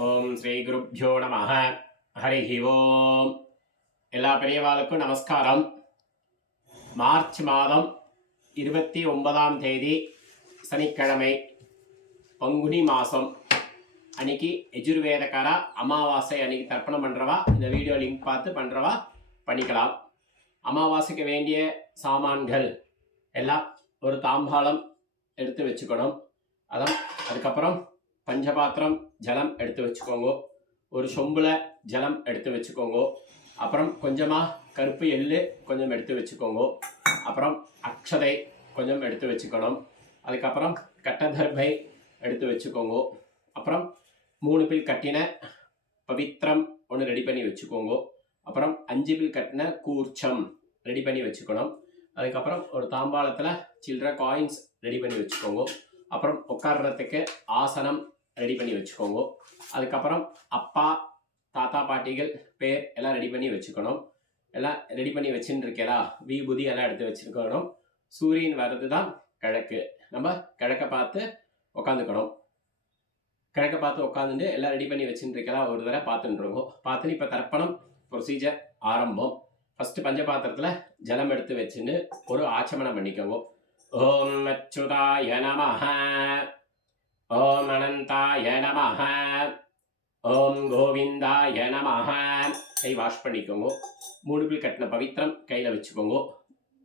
ஓம் ஸ்ரீ குருப்யோ நமஹ. ஹரிஹி ஓம். எல்லா பெரியவாளுக்கும் நமஸ்காரம். மார்ச் மாதம் 29ஆம் தேதி சனிக்கிழமை, பங்குனி மாதம் அன்னைக்கு யஜுர்வேதக்கார அமாவாசை அன்னைக்கு தர்ப்பணம் பண்ணுறவா இந்த வீடியோ லிங்க் பார்த்து பண்ணுறவா பண்ணிக்கலாம். அமாவாசைக்கு வேண்டிய சாமான்கள் எல்லாம் ஒரு தாம்பாளம் எடுத்து வச்சுக்கணும். அதுக்கப்புறம் பஞ்சபாத்திரம் ஜலம் எடுத்து வச்சுக்கோங்க. ஒரு சொம்புல ஜலம் எடுத்து வச்சுக்கோங்க. அப்புறம் கொஞ்சமாக கருப்பு எள்ளு கொஞ்சம் எடுத்து வச்சுக்கோங்க. அப்புறம் அக்ஷதை கொஞ்சம் எடுத்து வச்சுக்கணும். அதுக்கப்புறம் கட்டதர்பை எடுத்து வச்சுக்கோங்க. அப்புறம் 3 பில் கட்டின பவித்திரம் ஒன்று ரெடி பண்ணி வச்சுக்கோங்க. அப்புறம் 5 பில் கட்டின கூர்ச்சம் ரெடி பண்ணி வச்சுக்கணும். அதுக்கப்புறம் ஒரு தாம்பாளத்தில் சில்லற காயின்ஸ் ரெடி பண்ணி வச்சுக்கோங்க. அப்புறம் உட்கார்றதுக்கு ஆசனம் ரெடி பண்ணி வச்சுக்கோங்க. அதுக்கப்புறம் அப்பா தாத்தா பாட்டிகள் பேர் எல்லாம் ரெடி பண்ணி வச்சுக்கணும். எல்லாம் ரெடி பண்ணி வச்சுன்னு இருக்கேலா, விபூதி எல்லாம் எடுத்து வச்சுருக்கணும். சூரியன் வர்றது தான் கிழக்கு. நம்ம கிழக்க பார்த்து உட்காந்துக்கணும். கிழக்க பார்த்து உட்காந்துட்டு எல்லாம் ரெடி பண்ணி வச்சுன்னு இருக்கலாம். ஒரு தடவை பார்த்துட்டுருக்கோம். பார்த்துன்னு இப்போ தர்ப்பணம் ப்ரொசீஜர் ஆரம்பம். ஃபஸ்ட்டு பஞ்சபாத்திரத்தில் ஜலம் எடுத்து வச்சுன்னு ஒரு ஆச்சமனம் பண்ணிக்கோங்க. ஓம் அச்சுதாய நமஹ, ஓம் அனந்தாய நமஹ, ஓம் கோவிந்தாய நமஹ. கை வாஷ் பண்ணிக்கோங்க. 3 பில் கட்டின பவித்திரம் கையில் வச்சுக்கோங்க.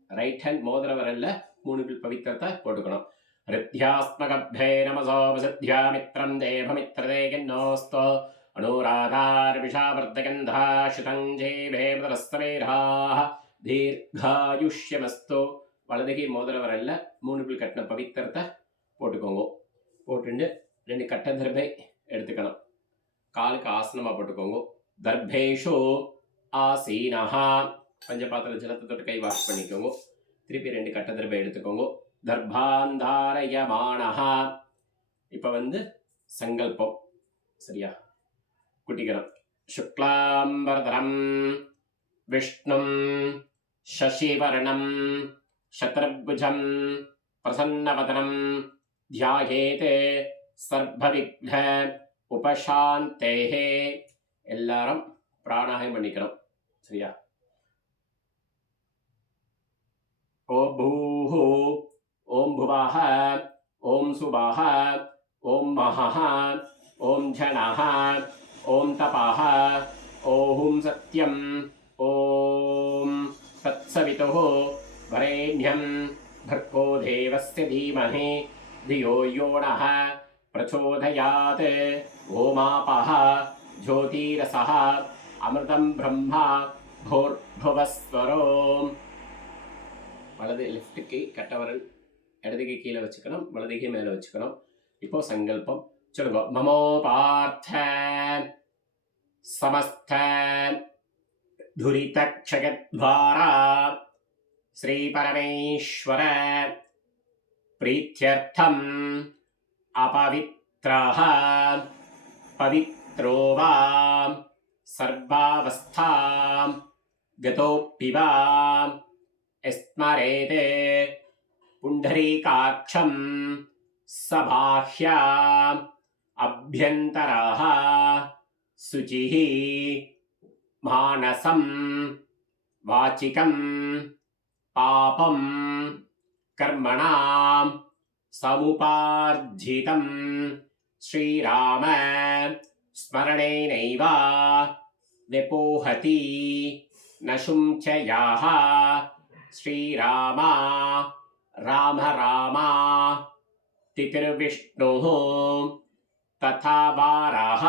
ரைட் ஹேண்ட் மோதிர வரல்ல 3 பில் பவித்திரத்தை போட்டுக்கணும். ரித்யாஸ்மகப்தே நமசோபசித்யா மித்ரம் தேவமித்ரதே கின்னோஸ்தோ அனுராதார்விஷாவர்தகந்தா சுதஞ்சேபேமதரஸ்தமேராः தீர்காயுஷ்யமஸ்தோ. வலதுகை மோதிர வரல்ல 3 பில் கட்டின பவித்திரத்தை போட்டுக்கோங்க. போட்டுட்டு 2 கட்ட தர்பை எடுத்துக்கணும். காலுக்கு ஆசனமாக போட்டுக்கோங்க. தர்பேஷோ ஆசீனஹா. பஞ்சபாத்திர ஜலத்தை தொட்டு கை வாஷ் பண்ணிக்கோங்க. திருப்பி 2 கட்ட தர்பை எடுத்துக்கோங்க. தர்பாந்தாரயமானஹா. இப்போ சங்கல்பம் சரியா குட்டிக்கிறோம். சுக்லாம்பரதரம் விஷ்ணும் சசிவர்ணம் சத்ருபுஜம் பிரசன்னவதனம் தியாயேதே சர்வவிக்ன உபசாந்தேஹே. எல்லாரும் பிராணாயம் பண்ணிக்கிறோம் சரியா. ஓம் பூஹு, ஓம் புவாஹ, ஓம் சுபாஹ, ஓம் மஹஹ, ஓம் ஜனஹ, ஓம் தபாஹ, ஓம் சத்யம், ஓம் தத்சவிதுः வரேண்யம் भर्गो देवस्य धीमहि धियो यो नः प्रचोदयात्. ओमापः ज्योतिरसः अमृतं ब्रह्मा भूर्भुवस्वरो. வலது லெஃப்ட்டுக்கு கட்டவரல் இடதுகை கீழே வச்சுக்கணும், வலதுகை மேலே வச்சுக்கணும். இப்போ சங்கல்பம் சொல்லுங்க. மமோ பார்த்த சமஸ்த துரித க்ஷயத்வாரா ஸ்ரீ பரமேஸ்வர प्रीत्यर्थम् अपवित्रः पवित्रो वा सर्वावस्थां गतोऽपि वा स्मरेते पुण्डरीकाक्षं सबाह्याम् अभ्यन्तरः शुचिः मानसं वाचिकं पापं कर्मणां समुपार्जितं श्रीराम स्मरणेनैव विपोहति न शुञ्चयाः. श्रीराम राम राम तिथिर्विष्णुः तथा वाराः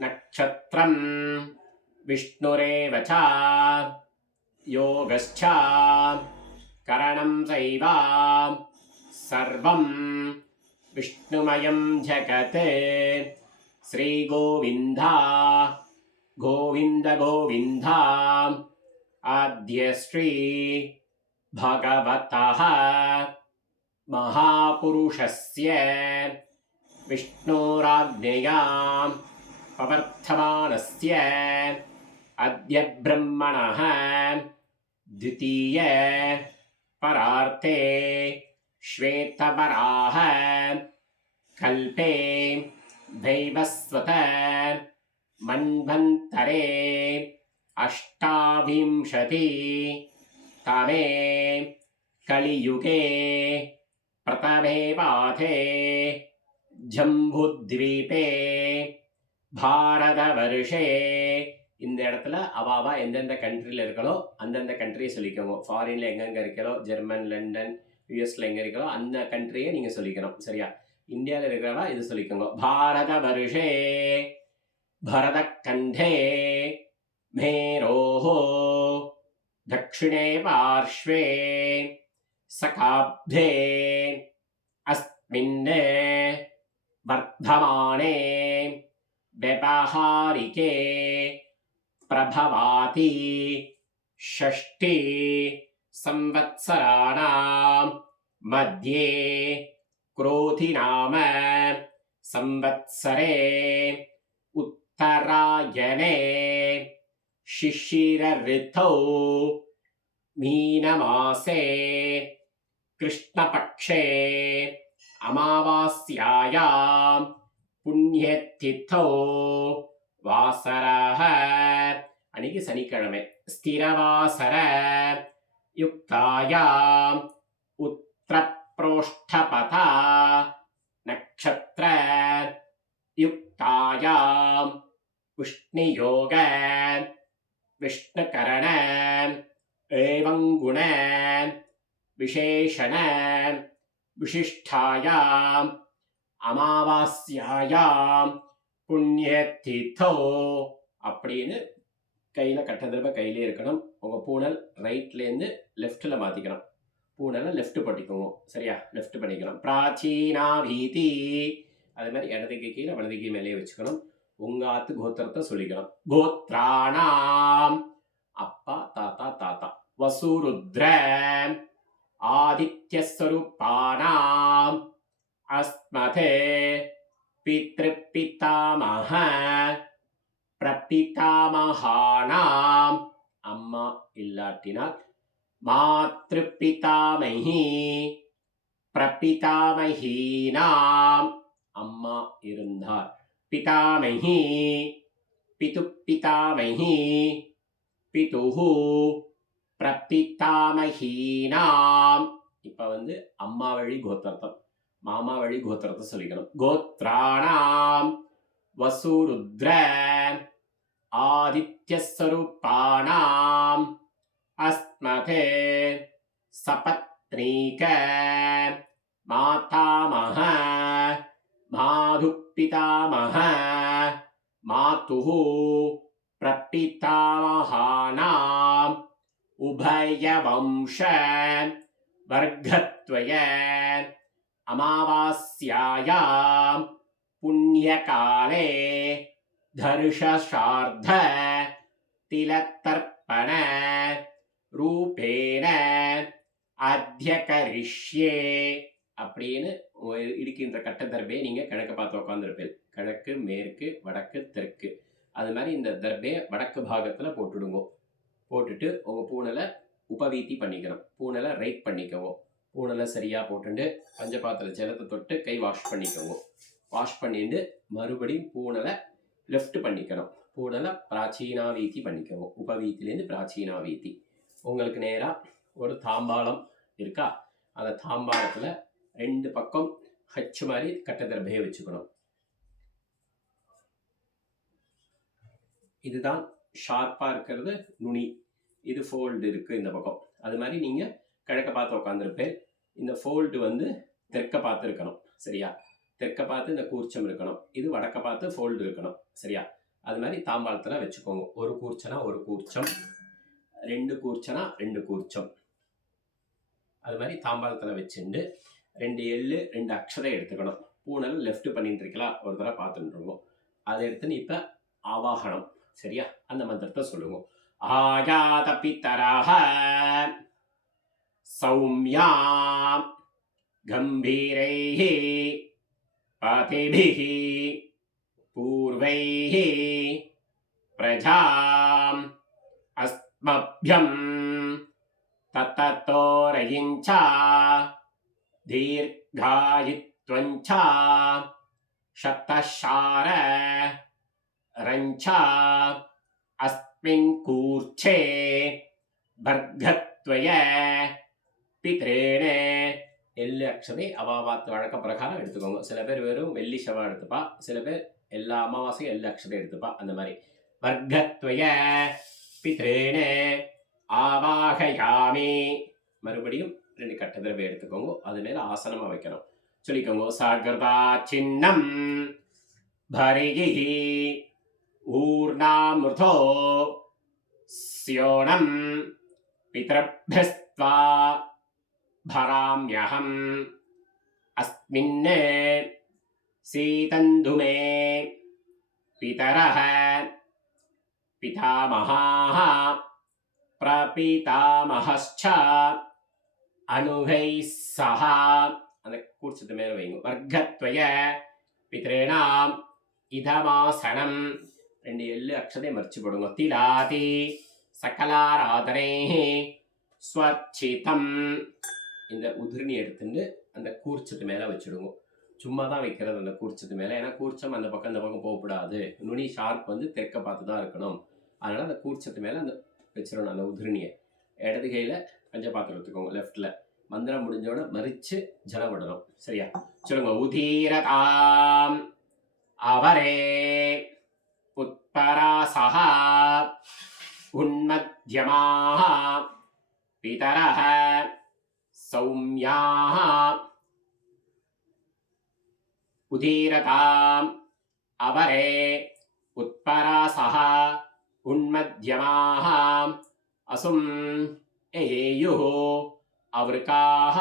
नक्षत्रं विष्णुरेव च योगश्च करणं चैव सर्वं विष्णुमयं जगत्. श्रीगोविन्द गोविन्द गोविन्द. आद्य श्री भगवतः महापुरुषस्य विष्णोराज्ञयां प्रवर्तमानस्य अद्य ब्रह्मणः द्वितीय परार्थे श्वेतवराह कल्पे दैवस्वत मन्वन्तरे अष्टाविंशति तमे कलियुगे प्रथमे पाथे ஜம்புத்வீபே பாரதவர்ஷே. இந்த இடத்துல அவாவா எந்தெந்த கண்ட்ரியில் இருக்கலோ அந்தந்த கண்ட்ரியை சொல்லிக்கோங்க. ஃபாரின்ல எங்கெங்கே இருக்கிறோ, ஜெர்மன், லண்டன், யூஎஸ்ல எங்கே இருக்கிறோ அந்த கண்ட்ரியை நீங்கள் சொல்லிக்கணும். சரியா? இந்தியாவில் இருக்கிறவா இது சொல்லிக்கோங்க. பாரதவர்ஷே பரதக்கண்டே மேரோஹோ தக்ஷிணே பார்ஷ்வே சகாப்தே अस्मिन् वर्धमाने व्यवहारिके प्रभवाति षष्ठी संवत्सराणां मध्ये क्रोधिनाम संवत्सरे उत्तरायणे शिशिर ऋतौ मीनमासे कृष्णपक्षे अमावास्यायां पुण्यतिथौ वासरः अनिकि सनिक्किழமை स्थिरवासर युक्तायाम् उत्तरप्रोष्ठपथा नक्षत्र युक्तायां विष्णुयोग विष्णुकरण एवं गुण विशेषण विशिष्टायाम् अमावास्यायां पुण्यतिथौ அப்படின்னு கையில் கட்ட திரும்ப கையிலே இருக்கணும். உங்கள் பூனல் ரைட்லேருந்து லெஃப்ட்டில் மாற்றிக்கணும். பூனலை லெஃப்ட் பண்ணிக்கோங்க. சரியா? லெஃப்ட் பண்ணிக்கணும். பிராச்சீனா வீதி அதே மாதிரி இடதுக்கு கீழே வலதுக்கு மேலேயே வச்சுக்கணும். உங்கள் ஆத்து கோத்திரத்தை சொல்லிக்கணும். கோத்ராணாம் அப்பா தாத்தா தாத்தா. வசுருத்ர ஆதித்யஸ்வரூபானாம் அஸ்மதே பித்ருப்பிதாமஹ பிரபிதாமஹானாம் அம்மா இல்லாட்டினால் மாத்ருப்பிதாமஹி பிரபிதாமஹீனாம் அம்மா இருந்தார் பிதாமஹி பிதுப்பிதாமஹி பிதுஹு பிரபிதாமஹீனாம். இப்போ அம்மா வழி கோத்திரத்தம் மாமா வழி கோத்திரத்தை சொல்லிக்கணும். கோத்ராணாம் வசுருத்ர ஆதித்யஸ்வரூபானாம் அஸ்மதே சபத்னீக மாதாமஹ மாதுப்பிதாமஹ மாதுஹு பிரபிதாமஹானாம் உபயவம்ச வர்க்கத்வய அமாவாஸ்யாயாம் புண்ணியகாலே தர்ஷசார்த்த திலத்தர்ப்பண ரூபேன அத்யகரிஷ்யே அப்படின்னு இருக்கின்ற கட்டத்தர்பையை நீங்கள் கிழக்கு பார்த்து உட்காந்துருப்பேன். கிழக்கு, மேற்கு, வடக்கு, தெற்கு. அது மாதிரி இந்த தர்பையை வடக்கு பாகத்தில் போட்டுடுங்க. போட்டுட்டு உங்கள் பூனலை உபவீத்தி பண்ணிக்கணும். பூனலை ரைட் பண்ணிக்கோங்க. பூனலை சரியாக போட்டுட்டு பஞ்சபாத்திர ஜலத்தை தொட்டு கை வாஷ் பண்ணிக்கோங்க. வாஷ் பண்ணிட்டு மறுபடியும் பூனலை லெஃப்ட் பண்ணிக்கணும். பூனலை பிராச்சீனா வீத்தி பண்ணிக்கோங்க. உபவீத்திலேருந்து பிராச்சீனா வீத்தி. உங்களுக்கு நேராக ஒரு தாம்பாளம் இருக்கா? அந்த தாம்பாளத்தில் 2 பக்கம் ஹச்சு மாதிரி கட்டதர்பையை வச்சுக்கணும். இதுதான் ஷார்ப்பாக இருக்கிறது நுனி. இது ஃபோல்டு இருக்குது இந்த பக்கம். அது மாதிரி நீங்கள் கிழக்க பார்த்து உட்காந்துருப்பேன். இந்த ஃபோல்டு தெற்க பார்த்து இருக்கணும். சரியா? தெற்க பார்த்து இந்த கூர்ச்சம் இருக்கணும். இது வடக்க பார்த்து ஃபோல்டு இருக்கணும். சரியா? அது மாதிரி தாம்பாளத்தில் வச்சுக்கோங்க. ஒரு கூர்ச்சனா ஒரு கூர்ச்சம், 2 கூர்ச்சனா 2 கூர்ச்சம். அது மாதிரி தாம்பாளத்தில் வச்சுட்டு 2 எள்ளு 2 அக்ஷதை எடுத்துக்கணும். பூனல் லெஃப்ட் பண்ணிட்டு இருக்கலாம். ஒரு தடவை பார்த்துட்டுருவோம். அதை எடுத்துன்னு இப்போ ஆவாகனம். சரியா? அந்த மந்திரத்தை சொல்லுவோம். ஆயாத பித்தராக சௌமியாம் கம்பீரைஹ பதிபிஹ பூர்வைஹ பிரஜாம் அஸ்மப்யம் தத்தோரயிஞ்ச தீர்காயித்வஞ்ச शतशार रञ्चा अस्मिन् कूर्चे भर्गत्वय பித்ரேனே. எள்ளு அக்ஷதை அமாவாத்து வழக்க பிரகாரம் எடுத்துக்கோங்க. சில பேர் வெறும் வெள்ளி செவ்வாய் எடுத்துப்பா, சில பேர் எல்லா அமாவாசையும் எள்ளு அக்ஷதை எடுத்துப்பா. அந்த மாதிரி வர்க்கத்வய பித்ரேனே ஆவாகயாமி. மறுபடியும் 2 கட்ட திரவை எடுத்துக்கோங்க. அது மேல ஆசனமா வைக்கணும். சொல்லிக்கோங்க. சாகிருதா சின்னம் பரிகி ஊர்ணாமிருதோ ஸ்யோணம் பித்ரப்யஸ்த்வா भराम्यहम् अस्मिन् सीतन्धुमे पितरः पितामहाः प्रपितामहश्च अनुगैः सह. அந்த கூர்ச்சத்து மேல வைங்க. வர்க்கத்வய பித்ரேணாம் இதமாசனம். 2 எள்ளு அக்ஷதை மறிச்சு போடுங்க. திலாதி சகலாராதனை ஸ்வச்சிதம். இந்த உதிரணி எடுத்துட்டு அந்த கூர்ச்சத்து மேலே வச்சுடுங்க. சும்மா தான் வைக்கிறது அந்த கூர்ச்சத்து மேலே. ஏன்னா கூர்ச்சம் அந்த பக்கம் போகக்கூடாது. நுனி ஷார்ப் தெற்க பார்த்து தான் இருக்கணும். அதனால் அந்த கூர்ச்சத்து மேலே அந்த வச்சிடணும் அந்த உதிரணியை. இடது கையில் பஞ்சபாத்திரம் எடுத்துக்கோங்க. லெஃப்டில் மந்திரம் முடிஞ்சோட மறித்து ஜலம் விடணும். சரியா? சொல்லுங்க. உதீரதாம் அவரே உத்பராசஹா உன்மத்யமாக பிதரஹ சௌம்யாः உதீரதாம் அவரே உத்பராசஹ உன்மத்யமாः அசும் ஏயுः அவருக்காः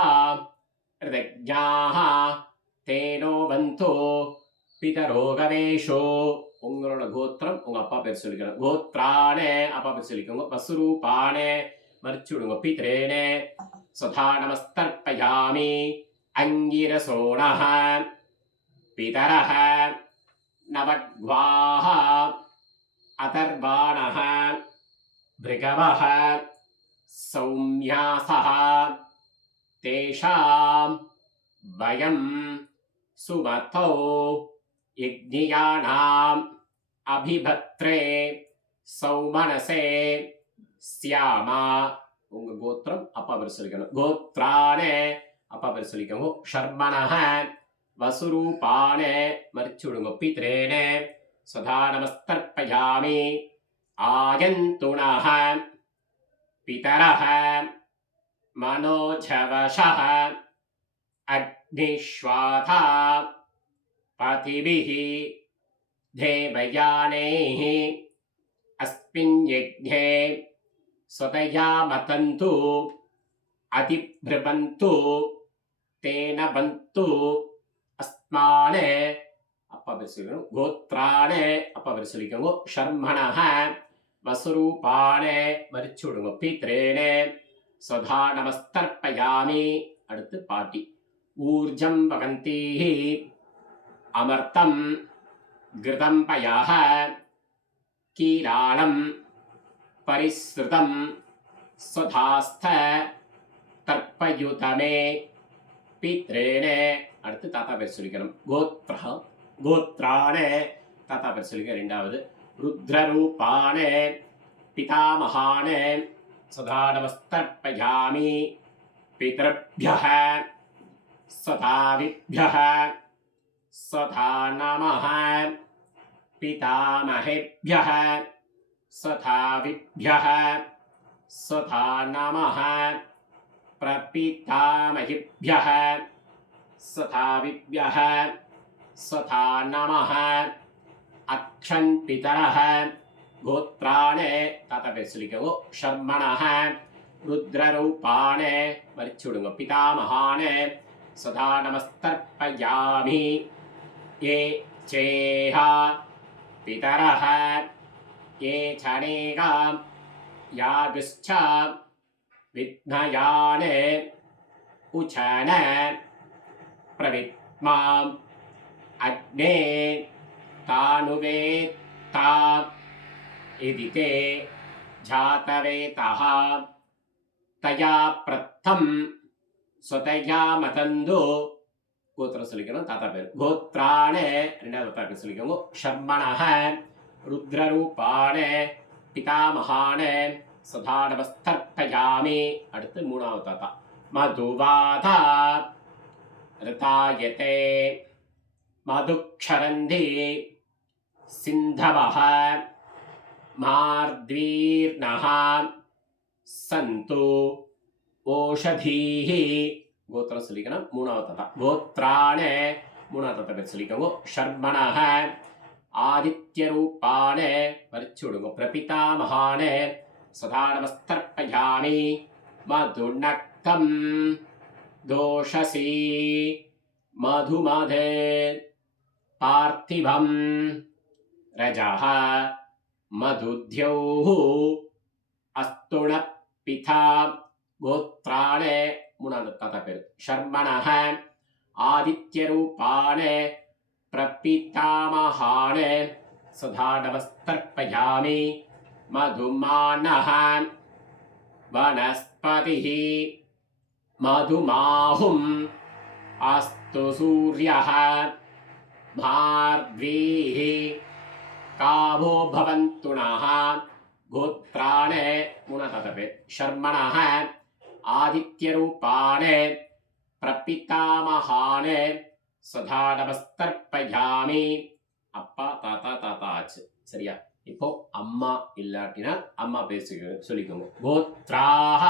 ரிதஜ்ஞாः தேனோ பந்தோ பிதரோகவேஷோ. உங்களோட கோத்திரம் உங்க அப்பா பேர் சொல்லிக்கணும். கோத்ரானே அப்பா பேர் சொல்லிக்கோங்க. வசுரூபானே மறிச்சு விடுங்க. பித்ரேனே स्वधा नमस्तर्पयामि अंगिरसोणः पितरः नवग्वाः अतर्बाणः भृगवः सौम्यासः तेषां वयं सुमतौ यज्ञियानाम् अभिभत्रे सौमनसे स्यामा. உங்க கோத்திரம் அப்பா பேர் சொல்லிக்கணும். கோத்ரானே அப்பா பேர் சொல்லிக்கோங்க. ஷர்மணஹ வசுரூபானே மறிச்சு விடுங்க. பித்ரேனே சதா நமஸ்தர்ப்பயாமி ஆயந்துணஹ பிதரஹ மனோஜவஷஹ அக்னிஷ்வாதா பதிபிஹ தேவயானேஹ அஸ்மின் யஜ்ஞே स्वतया मतन्तु अतिभ्रवन्तु तेन बन्तु अस्माने அப்பா பேர் சொல்லிக்கணும். கோத்ரானே அப்பா பேர் சொல்லிக்கோங்க. ஷர்மணஹ வசுரூபானே மறிச்சு விடுங்க. பித்ரேனே ஸ்வதா நமஸ்தர்ப்பயாமி. அடுத்து பாட்டி. ஊர்ஜம் வகந்தி அமர்த்தம் கிருதம் பயஹ கீலாலம் परिश्रुतं स्वधास्थ तर्पयुतमे पित्रेणे. அடுத்து தாத்தா பேர் சொல்லிக்கணும். கோத்ரானே தாத்தா பேர் சொல்லிக்க. 2வது ருத்ரரூபானே பிதாமகானே சதா நமஸ்தர்ப்பயாமி பித்ருभ्यः சதாவிभ्यः சதா நமः பிதாமஹேभ्यः सथाविभ्यः सथा नमः प्रपितामहिभ्यः सथाविभ्यः सथा नमः अक्षन् पितरः गोत्राणे ताता பேர் சொல்லிக்கோ. ஷர்மணஹ ருத்ரரூபானே மறிச்சு விடுங்க. பிதாமகானே சதா நமஸ்தர்ப்பயாமி ये चेहा पितरः ये छणेगां यागुश्च विघ्नयाने उचन प्रवित्माम् अग्ने तानुवेत्ता इति ते जातवेतः तया प्रत्थं स्वतया मतन्दो கோத்திரம் சொல்லிக்கணும், தாத்தா பேர். கோத்ராணே ரெண்டாவது தாத்தா சொல்லிக்கோங்க. ஷர்மணஹ ருத்ரரூபாணே பிதாமகாணே சதாடவஸ்தர்ப்பயாமி. அடுத்து மூணாவது தாத்தா. மதுவாதா ரிதாயதே மதுக்ஷரந்தி சிந்தவஹ மார்த்வீர்ணஹ சந்து ஓஷதீஹி. கோத்திரம் சொல்லிக்கணும், மூணாவது தாத்தா. கோத்ராணே மூணாவது தாத்தா பேர் சொல்லிக்கோங்க. ஷர்மணஹ ஆதித்யரூபாணே வரிச்சு விடுங்க. பிரபிதாமகாணே சதானமஸ்தர்ப்பயாமி. மதுநக்கம் தோஷசி மதுமதே பார்த்திவம் ரஜஹ மதுத்யௌஹ அஸ்துணப்பிதா. கோத்ராணே மூணாவது தாத்தா பேர். ஷர்மணஹ ஆதித்யரூபாணே பிரபிதாமகாணே சதானமஸ்தர்ப்பயாமி. மதுமானஹ வனஸ்பதிஹ மதுமாஹும் அஸ்து சூர்யஹ மார்த்வீஹ காவோ பவந்து நஹ. கோத்ராணே மூணாவது பேர். ஷர்மணஹ ஆதித்யரூபாணே பிரபிதாமகாணே சதானமஸ்தர்ப்பயாமி. அப்பா தாத்தா தாத்தா ஆச்சு. சரியா? இப்போ அம்மா இல்லாட்டினா அம்மா பேர் சொல்லிக்கோங்க. கோத்ராஹ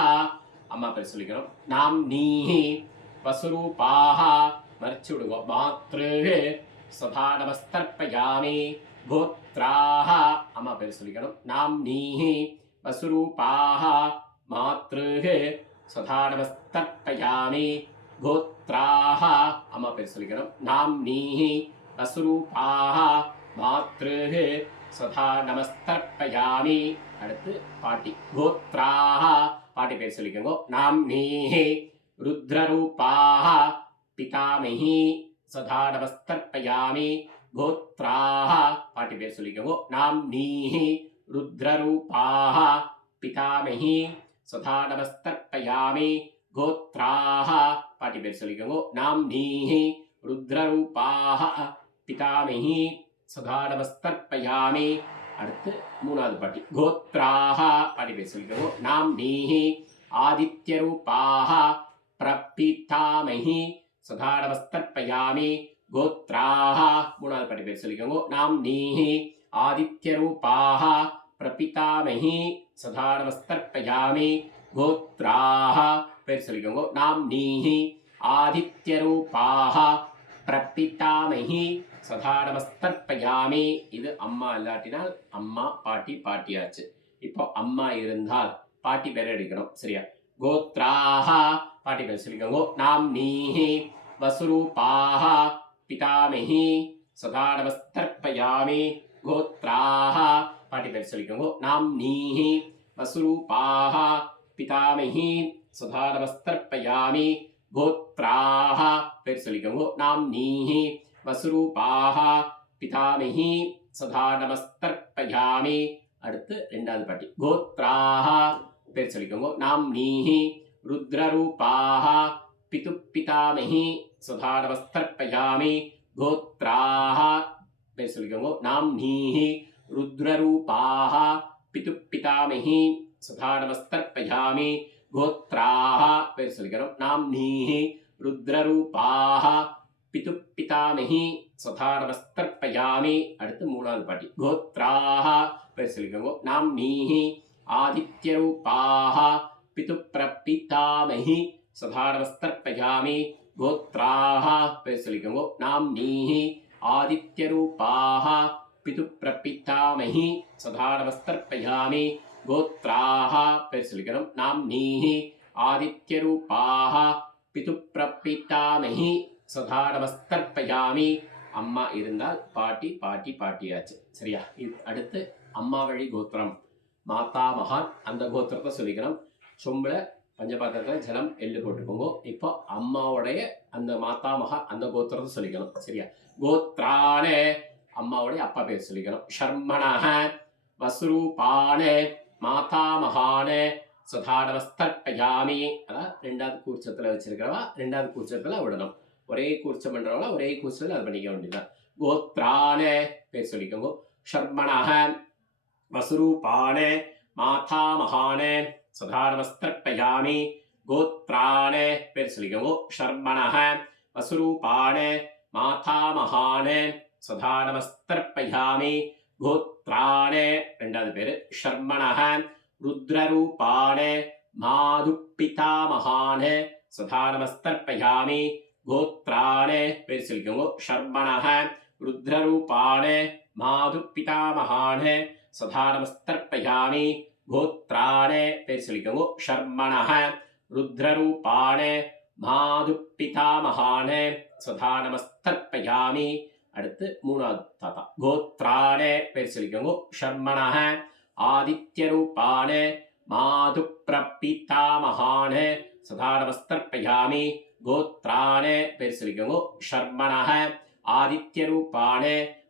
அம்மா பேர் சொல்லிக்கணும். நாம் நீஹி வசுரூபாஹ மறிச்சு விடுங்க. மாத்ரு சதானமஸ்தர்ப்பயாமி. கோத்ராஹ அம்மா பேர் சொல்லிக்கணும். நாம் நீஹி வசுரூபாஹ மாத்ரு சதானமஸ்தர்ப்பயாமி. கோத்ராஹ அம்மா பேர் சொல்லிக்கணும். நாம் நீஹி வசுரூபாஹ மாத்ரு சதானமஸ்தர்ப்பயாமி. அடுத்து பாட்டி. கோத்ராஹ பாட்டி பேர் சொல்லிக்கோங்க. நாம் நீஹி ருத்ரரூபாஹ பிதாமஹி சதானமஸ்தர்ப்பயாமி. கோத்ராஹ பாட்டி பேர் சொல்லிக்கோங்க. நாம் நீஹி ருத்ரரூபாஹ பிதாமஹி சதானமஸ்தர்ப்பயாமி. கோத்ராஹ பாட்டி பேர் சொல்லிக்கோங்க. நாம் நீஹி ருத்ரரூபாஹ பிதாமஹி சதானமஸ்தர்ப்பயாமி. அடுத்து மூணாவது பாட்டி. கோத்ராஹ பாட்டி பேர் சொல்லிக்கோங்க. நாம் நீஹி ஆதித்யரூபாஹ பிரபிதாமஹி சதானமஸ்தர்ப்பயாமி. கோத்ராஹ மூணாவது பாட்டி பேர் சொல்லிக்கோங்க. நாம் நீஹி ஆதித்யரூபாஹ பிரபிதாமஹி சதானமஸ்தர்ப்பயாமி. கோத்ராஹ பேர் சொல்லிக்கோங்க. நாம் நீஹி ஆதித்யரூபாஹ பிரபிதாமஹி சதானமஸ்தர்ப்பயாமி. இது அம்மா இல்லாட்டினால் அம்மா பாட்டி பாட்டியாச்சு. இப்போ அம்மா இருந்தால் பாட்டி பேர் எடுக்கணும். சரியா? கோத்ராஹ பாட்டி பேர் சொல்லிக்கோங்க. நாம் நீஹி வசுரூபாஹ பிதாமஹி சதானமஸ்தர்ப்பயாமி. கோத்ராஹ பாட்டி பேர் சொல்லிக்கோங்க. நாம் நீஹி வசுரூபாஹ பிதாமஹி சதானமஸ்தர்ப்பயாமி. கோத்ராஹ பேர் சொல்லிக்கோங்க. நாம் நீஹி வசுரூபாஹ பிதாமஹி சதானமஸ்தர்ப்பயாமி. அடுத்து ரெண்டாவது பாட்டி. கோத்ராஹ பேர் சொல்லிக்கோங்க. நாம் நீஹி ருத்ரரூபாஹ பிதாமஹி சதானமஸ்தர்ப்பயாமி. கோத்ராஹ பேர் சொல்லிக்கோங்க. நாம் நீஹி ருத்ரரூபாஹ பிதாமஹி சதானமஸ்தர்ப்பயாமி. கோத்ராஹ பேர் சொல்லிக்கணும். நாம் நீஹி ருத்ரரூபாஹ பிதாமஹி சதானமஸ்தர்ப்பயாமி. அடுத்து மூணாவது பாட்டி. கோத்ராஹ பேர் சொல்லிக்கோங்க. நாம் நீஹி ஆதித்யரூபாஹ பிதாமஹி சதானமஸ்தர்ப்பயாமி. கோத்ராஹ பேர் சொல்லிக்கோங்க. நாம் நீஹி ஆதித்யரூபாஹ பிதாமஹி சதானமஸ்தர்ப்பயாமி. கோத்ராஹ பேர் சொல்லிக்கணும். நாம் நீஹி ஆதித்யரூபாஹ பிதாமஹி சதானமஸ்தர்ப்பயாமி. அம்மா இருந்தால் பாட்டி பாட்டி பாட்டியாச்சு. சரியா? அடுத்து அம்மா வழி கோத்திரம் மாதா மகான். அந்த கோத்திரத்தை சொல்லிக்கணும். சொம்புல பஞ்சபாத்திரத்தில் ஜலம் எள்ளு போட்டுக்கோங்க. இப்போ அம்மாவுடைய அந்த மாதா மகான் அந்த கோத்திரத்தை சொல்லிக்கணும். சரியா? கோத்ராணே அம்மாவுடைய அப்பா பேர் சொல்லிக்கணும். ஷர்மணஹ வசுரூபாணே மாதா மகானே சதானமஸ்தர்ப்பயாமி. அதான் ரெண்டாவது கூர்ச்சத்தில் வச்சிருக்கிறவா ரெண்டாவது கூர்ச்சத்தில் விடணும். ஒரே கூர்ச்சம் பண்ணுறவங்களா ஒரே கூர்ச்சத்தில் அது பண்ணிக்க வேண்டியதுதான். கோத்ரான பேர் சொல்லிக்கோங்க. ஷர்மணஹ வசுரூபான மாதாமகான சுதானமஸ்தர்ப்பயாமி. கோத்ரான பேர் சொல்லிக்கோங்க. ஷர்மணஹ வசுரூபான மாதாமகான சுதானமஸ்தர்ப்பயாமி. கோத்ரான ரெண்டாவது பேரு. ஷர்மணஹ ருத்ரரூபான மாதுப்பிதாமகான சுதானமஸ்தர்ப்பயாமி. கோத்ரான பேர் சொல்லிக்கோங்க. ஷர்மணஹ ருத்ரரூபான மாதுப்பிதாமகான சுதானமஸ்தர்ப்பயாமி. கோத்ரான பேர் சொல்லிக்கோங்க. ஷர்மணஹ ருத்ரரூபான மாதுப்பிதாமகான சுதானமஸ்தர்ப்பயாமி. அடுத்து மூணாவது தாத்தா. கோத்ரான பேர் சொல்லிக்கோங்க. ஷர்மணஹ ஆதித்யரூபான மாதுப்பிரபிதாமகான சுதானமஸ்தர்ப்பயாமி. கோத்ரான பேர் சொல்லிக்கோங்க. ஷர்மணஹ ஆதித்யரூபான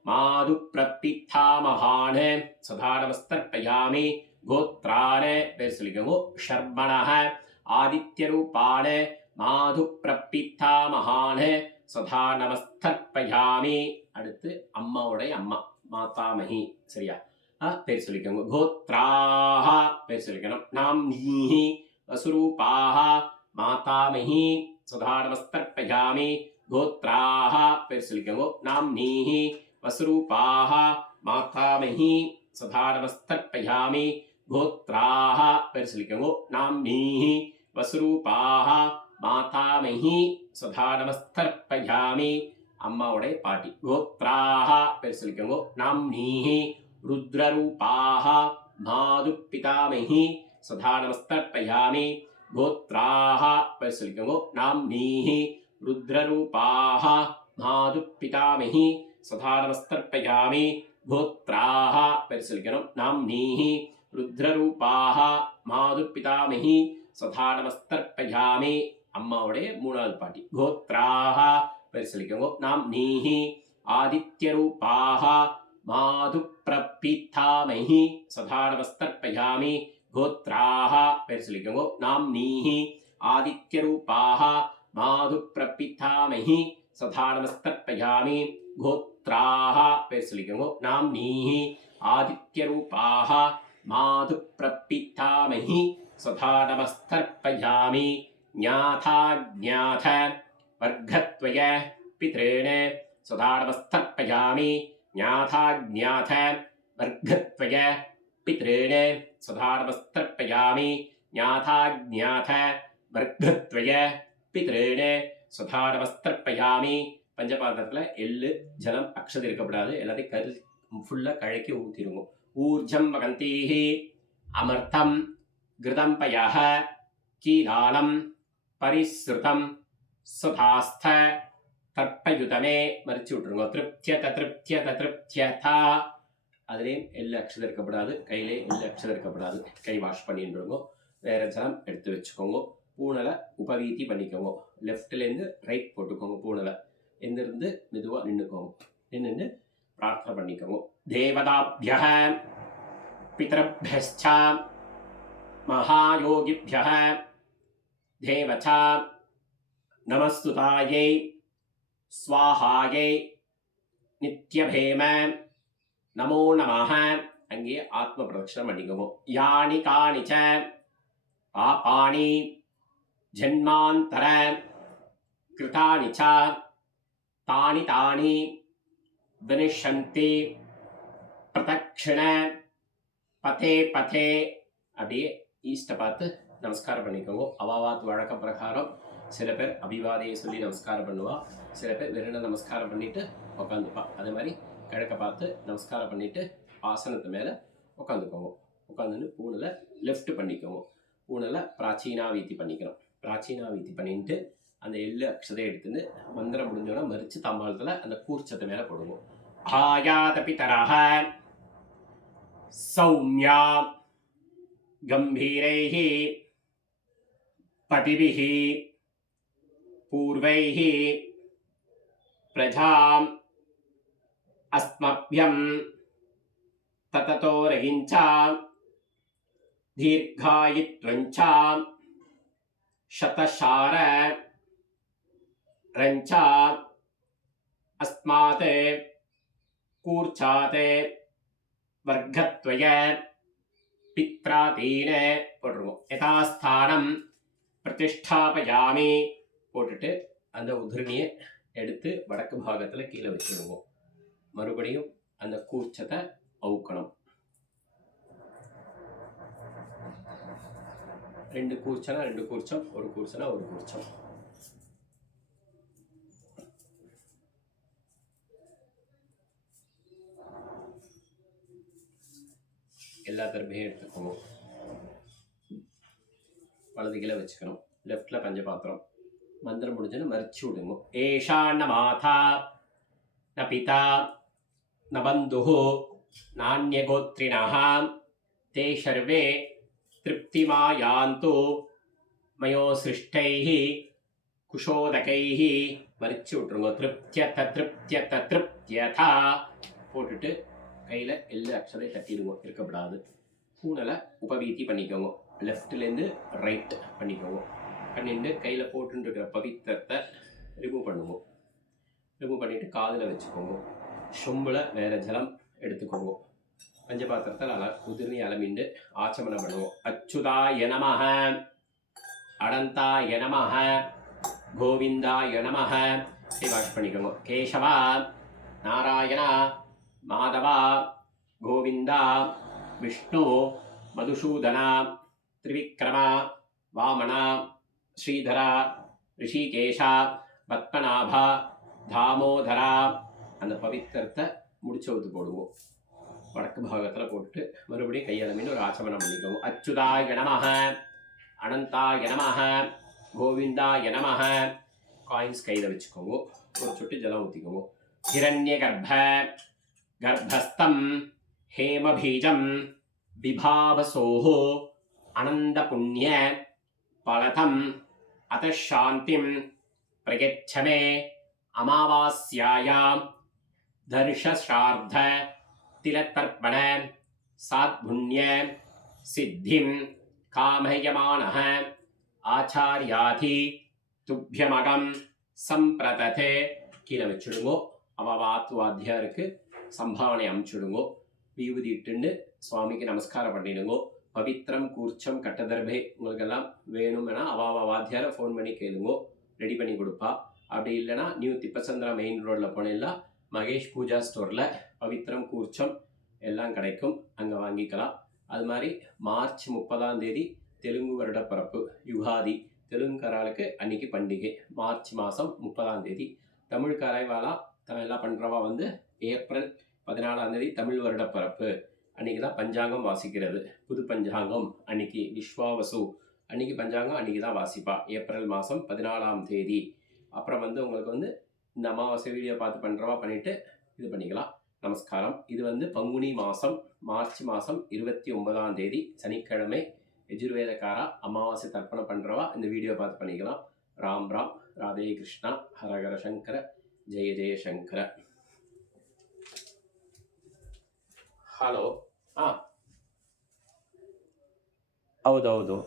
மாதுப்பிரபிதாமகான சுதானமஸ்தர்ப்பயாமி. கோத்ரான பேர் சொல்லிக்கோங்க. ஷர்மணஹ ஆதித்யரூபான மாதுப்பிரபிதாமகான சுதானமஸ்தர்ப்பயாமி. அடுத்து அம்மாவுடைய அம்மா மாதாமகி. சரியா? பேர் சொல்லிக்கோங்க. கோத்ராஹ பேர் சொல்லிக்கணும். நாம்னீஹி வசுரூபாஹ மாதாமகி சுதானமஸ்தர்ப்பயாமி. கோத்ராஹ பேர் சொல்லிக்கோங்க. நாம்னீஹி வசுரூபாஹ மாதாமகி சுதானமஸ்தர்ப்பயாமி. கோத்ராஹ பேர் சொல்லிக்கோங்க. நாம்னீஹி வசுரூபாஹ மாதாமகி சுதானமஸ்தர்ப்பயாமி. அம்மாவுடைய பாட்டி. கோத்ராஹ பேர் சொல்லிக்கோங்க. நாம்னீஹி ருத்ரரூபாஹ மாதுப்பிதாமகி சுதானமஸ்தர்ப்பயாமி. கோத்ராஹ பேர் சொல்லிக்கோங்க. நாம்னீஹி ருத்ரரூபாஹ மாதுப்பிதாமகி சுதானமஸ்தர்ப்பயாமி. கோத்ராஹ பேர் சொல்லிக்கணும். நாம்னீஹி ருத்ரரூபாஹ மாதுப்பிதாமகி சுதானமஸ்தர்ப்பயாமி. அம்மாவுடைய மூணாவது பாட்டி. கோத்ராஹ பேர் சொல்லிக்கோங்க. நாம்னீஹி ஆதித்யரூபாஹ மாதுப்பிரபிதாமகி சுதானமஸ்தர்ப்பயாமி. கோத்ராஹ பேர் சொல்லிக்கோங்க. நாம்னீஹி ஆதித்யரூபாஹ மாதுப்பிரபிதாமகி சுதானமஸ்தர்ப்பயாமி. கோத்ராஹ பேர் சொல்லிக்கோங்க. நாம்னீஹி ஆதித்யரூபாஹ மாதுப்பிரபிதாமகி சுதானமஸ்தர்ப்பயாமி. ஞாதா ஞாத வர்க்கத்வய பித்ரேண சுதானமஸ்தர்ப்பயாமி. ஞாதா ஞாத வர்க்கத்வய பித்ரேண சுதானமஸ்தர்ப்பயாமி. ஞாதா ஞாத வர்க்கத்வய பித்ரேண சுதானமஸ்தர்ப்பயாமி. பஞ்சபாத்திரத்தில் எள்ளு ஜலம் அக்ஷதை இருக்கக்கூடாது. எல்லாத்தையும் கரு ஃபுல்லாக கழக்கி ஊற்றிடுங்க. ஊர்ஜம் வகந்தீஹி அமர்த்தம் கிருதம் பயஹ கீலாலம் பரிஸ்ருதம் சுதாஸ்த தர்ப்பயுதமே. மறிச்சு விட்டுருங்க. திருப்தியத திருப்தியத திருப்தியதா. அதுலேயும் எள்ளு அக்ஷதை இருக்கக்கூடாது. கையிலே எள்ளு அக்ஷதை இருக்கக்கூடாது. கை வாஷ் பண்ணிட்டுருங்க. வேற ஜலம் எடுத்து வச்சுக்கோங்க. பூனலை உபவீதி பண்ணிக்கோங்க. லெஃப்ட்லேருந்து ரைட் போட்டுக்கோங்க. பூனலை எந்திருந்து மெதுவாக நின்றுக்கோங்க. நின்று பிரார்த்தனை பண்ணிக்கோங்க. தேவதாபியः பிதர்भ्यश्च மகாயோகிभ्यः தேவச்ச நமஸ்துதாயை ஸ்வாஹாயை நித்யபேம நமோ நமः. அங்கே ஆத்ம பிரதட்சணம் பண்ணிக்கோங்க. யானி காணிச்ச பாபாணி ஜன்மாந்தர கிருதானி ச தானி தானி வினிஷந்தி பிரதக்ஷண பதே பதே. அப்படியே ஈஸ்ட்டை பார்த்து நமஸ்காரம் பண்ணிக்கோங்க. அவாவாத் வழக்க பிரகாரம் சில பேர் அபிவாதையை சொல்லி நமஸ்காரம் பண்ணுவா. சில பேர் வெறும் நமஸ்காரம் பண்ணிட்டு உட்காந்துப்பா. அதே மாதிரி கிழக்க பார்த்து நமஸ்காரம் பண்ணிட்டு ஆசனத்து மேலே உட்காந்துக்கோங்க. உட்காந்துன்னு பூனில் லெஃப்ட் பண்ணிக்கோங்க. பூனில் பிராச்சீனாவீதி பண்ணிக்கிறோம். பிராச்சீனாவீதி பண்ணிட்டு அந்த எள்ளு அக்ஷதை எடுத்துன்னு மந்திரம் முடிஞ்சோன்னா மறித்து தாம்பாளத்தில் அந்த கூர்ச்சத்தை மேலே போடுவோம். ஆயாத பிதரஹ சௌம்யா கம்பீரைஹி பதிபிஹி பூர்வைஹி பிரஜாம் அஸ்மப்யம் தததோ ரகிஞ்சாம் தீர்காயித்வஞ்சாம் சதசார रञ्चा अस्मात् कूर्चात् वर्गत्वय पित्रातीन போட்டுருவோம். யதாஸ்தானம் பிரதிஷ்டாபயாமி போட்டுட்டு அந்த உதிரணியை எடுத்து வடக்கு பாகத்தில் கீழே வச்சுடுவோம். மறுபடியும் அந்த கூர்ச்சத்தை அவுக்கணும். 2 கூர்ச்சனா 2 கூர்ச்சம், 1 கூர்ச்சனா 1 கூர்ச்சம். எல்லா தர்பையும் எடுத்துக்கோங்க. வலது கீழே வச்சுக்கணும். லெஃப்டில் பஞ்சபாத்திரம். மந்திரம் முடிஞ்சோன்னு மறிச்சு விடுங்க. ஏஷா ந மாதா ந பிதா ந பந்துः நான்யகோத்ரிணः தே சர்வே திருப்திமாயாந்து மயோ சிருஷ்டைः குஷோதகைः மறிச்சு விட்டுருங்க. திருப்தியதா போட்டுட்டு கையில் எல்லா அக்ஷரையும் தட்டிடுங்க. இருக்கப்படாது. பூனலை உபவீதி பண்ணிக்கோங்க. லெஃப்ட்லேருந்து ரைட் பண்ணிக்கோங்க. பண்ணிட்டு கையில் போட்டுருக்கிற பவித்திரத்தை ரிமூவ் பண்ணுவோம். ரிமூவ் பண்ணிவிட்டு காதில் வச்சுக்கோங்க. சொம்பில் வேறு ஜலம் எடுத்துக்கோங்க. பஞ்சபாத்திரத்தில் உதிர்னி அலமிண்டு ஆச்சமனம் பண்ணுவோம். அச்சுதாய நமஹ, அனந்தாய நமஹ, கோவிந்தாய நமஹ வாஷ் பண்ணிக்கோங்க. கேசவா, நாராயணா, மாதவா, கோவிந்தா, விஷ்ணு, மதுசூதனா, திரிவிக்ரமா, வாமனா, ஸ்ரீதரா, ரிஷிகேஷா, பத்மநாபா, தாமோதரா அந்த பவித்திரத்தை முடிச்சு ஊத்து போடுவோம். வடக்கு பாகத்தில் போட்டுட்டு மறுபடியும் கையளமின்னு ஒரு ஆச்சமனம் பண்ணிக்கோங்க. அச்சுதாய நமஹ, அனந்தாய நமஹ, கோவிந்தாய நமஹ. காயின்ஸ் கையில் வச்சுக்கோங்க. ஒரு சொட்டு ஜலம் ஊற்றிக்கோங்க. ஹிரண்ய கர்ப்ப கர்ப்பஸ்தம் ஹேமபீஜம் விபாவசோஹோ அனந்த புண்ணிய பலதம் அத சாந்திம் பிரயச்சமே அமாவாஸ்யாயாம் தர்ஷசார்த்த திலத்தர்ப்பண சாத்புண்ணிய சித்திம் காமயமானஹ ஆச்சாரியாதி துப்பியமகம் சம்பிரததே. கீழே வச்சுடுங்கோ. அவாத்து வாத்தியாருக்கு சம்பாவனை அமுச்சுடுங்கோ. விபூதி இட்டுண்டு சுவாமிக்கு நமஸ்காரம் பண்ணிடுங்கோ. பவித்திரம் கூர்ச்சம் கட்டதர்பை உங்களுக்கெல்லாம் வேணும்னா அவாவா வாத்தியாரை ஃபோன் பண்ணி கேளுங்கோ. ரெடி பண்ணி கொடுப்பா. அப்படி இல்லைனா நியூ திப்பசந்திரா மெயின் ரோடில் போனேன்னா மகேஷ் பூஜா ஸ்டோரில் பவித்திரம் கூர்ச்சம் எல்லாம் கிடைக்கும். அங்கே வாங்கிக்கலாம். அது மாதிரி மார்ச் 30 தெலுங்கு வருட பிறப்பு யுகாதி. தெலுங்குக்காராளுக்கு அன்றைக்கி பண்டிகை மார்ச் மாதம் 30 தமிழ்காராய்வாலா எல்லாம் பண்ணுறவா வந்து ஏப்ரல் 14 தமிழ் வருட பிறப்பு அன்றைக்கி தான் பஞ்சாங்கம் வாசிக்கிறது. புது பஞ்சாங்கம் அன்றைக்கி விஸ்வாவசு அன்றைக்கி பஞ்சாங்கம் அன்றைக்கி தான் வாசிப்பா. ஏப்ரல் மாதம் 14. அப்புறம் வந்து உங்களுக்கு வந்து இந்த அமாவாசை வீடியோ பார்த்து பண்ணுறவா பண்ணிவிட்டு இது பண்ணிக்கலாம். நமஸ்காரம். இது வந்து பங்குனி மாதம் மார்ச் மாதம் 29 சனிக்கிழமை யஜுர்வேதக்காரா அமாவாசை தர்ப்பணம் பண்ணுறவா இந்த வீடியோ பார்த்து பண்ணிக்கலாம். ராம் ராம். ராதே கிருஷ்ணா. ஹரஹர சங்கர. ஜெய ஜெய சங்கர. ಹಲೋ. ಹೌದೌದು.